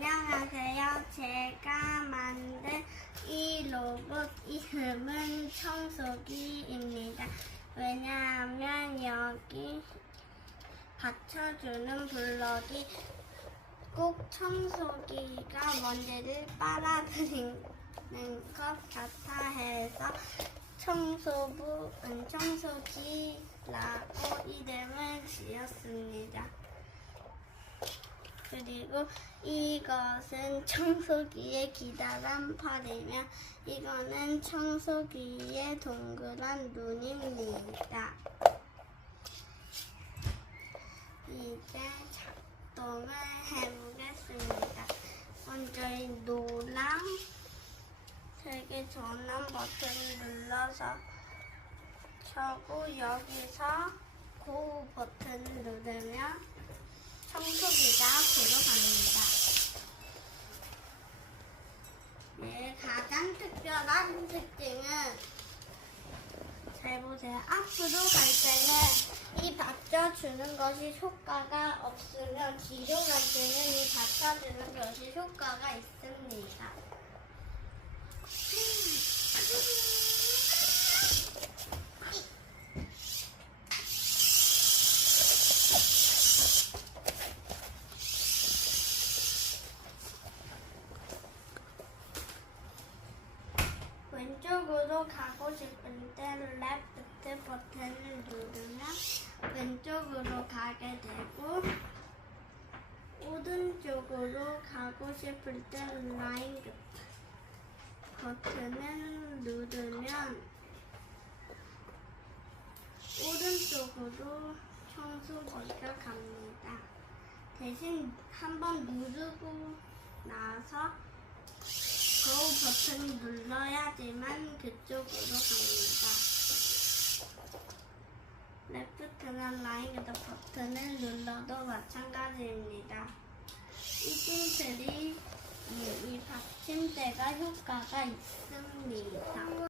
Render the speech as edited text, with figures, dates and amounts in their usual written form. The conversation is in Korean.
안녕하세요. 제가 만든 이 로봇 이름은 청소기입니다. 왜냐하면 여기 받쳐주는 블럭이 꼭 청소기가 먼지를 빨아들이는 것 같아 해서 청소기라고 이름을 지었습니다. 그리고 이것은 청소기의 기다란 팔이며 이거는 청소기의 동그란 눈입니다. 이제 작동을 해보겠습니다. 먼저 이 노랑 색의 전원 버튼을 눌러서 켜고 여기서 고 버튼을 누르면 청소기가 앞으로 갑니다. 네, 가장 특별한 특징은 잘 보세요. 앞으로 갈 때는 이 받쳐주는 것이 효과가 없으면 뒤로 갈 때는 이 받쳐주는 것이 효과가 있습니다. 왼쪽으로 가고 싶을 때 레프트 버튼을 누르면 왼쪽으로 가게 되고 오른쪽으로 가고 싶을 때 라이트 버튼을 누르면 오른쪽으로 청소기가 갑니다. 대신 한번 누르고 나서 고 버튼을 눌러야지만 그쪽으로 갑니다. 레프트나 라이트 버튼을 눌러도 마찬가지입니다. 이 심플이 이 받침대가 효과가 있습니다.